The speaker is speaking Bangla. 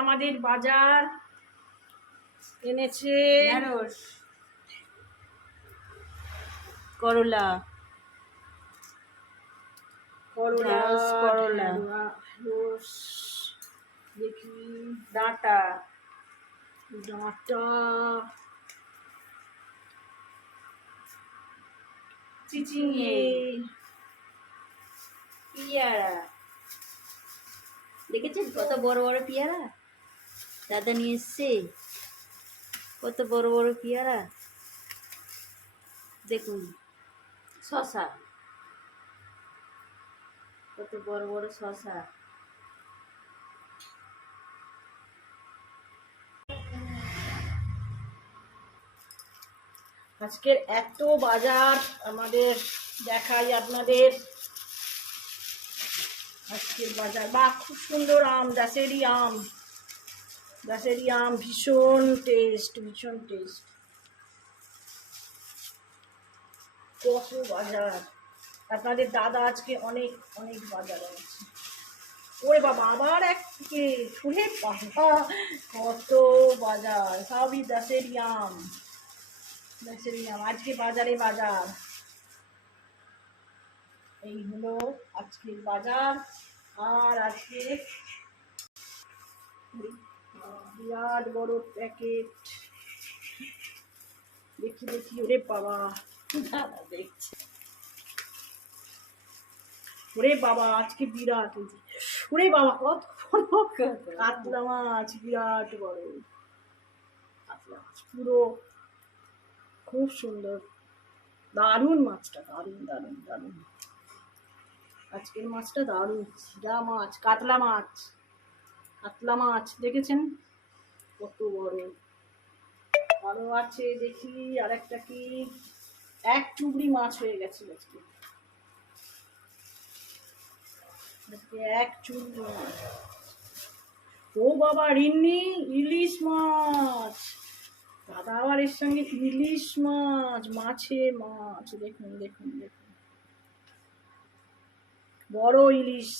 আমাদের বাজার এনেছে ঢেঁড়স, করলা, ঢেঁড়স, করলা, ঢেঁড়স, দেখি ডাঁটা, ডাঁটা, চিচিঙে, পিয়ারা। দেখেছেন কত বড় বড় পিয়ারা দাদা নিয়ে এসছে? কত বড় বড় পিয়ারা দেখুন। শশা, কত বড় বড় শশা। আজকের এত বাজার আমাদের দেখাই আপনাদের। আজকের বাজার বা খুব সুন্দর আম, দাসেরি আম, দাসেরি আম ভীষণ টেস্ট, ভীষণ টেস্ট। কত বাজার আপনাদের দাদা আজকে অনেক অনেক বাজার আছে। ওরে বাবা আবার একদিকে ফুলে বাবা কত বাজার, সবই দাসেরি আম, দাসেরি আম। আজকে বাজারে বাজার, এই হলো আজকের বাজার। আর আজকে বিরাট বড় প্যাকেট, দেখি দেখি। ওরে বাবা দেখছি ওরে বাবা আজকে বিরাট, ওরে বাবা কত বড় কাতলা মাছ, বিরাট বড় কাতলা মাছ, পুরো খুব সুন্দর, দারুণ মাছটা, দারুণ দারুণ দারুণ। আজকের মাছটা দারুণ, যা মাছ, কাতলা মাছ, কাতলা মাছ দেখেছেন কত বড়। আরো আছে দেখি আরেকটা কি, এক চুবড়ি মাছ হয়ে গেছে আজকে, আজকে এক চুবড়ি মাছ। ও বাবা রিন্নি, ইলিশ মাছ, দাদা আবার এর সঙ্গে ইলিশ মাছ, মাছে মাছ, দেখুন দেখুন দেখুন, বড় ইলিশ।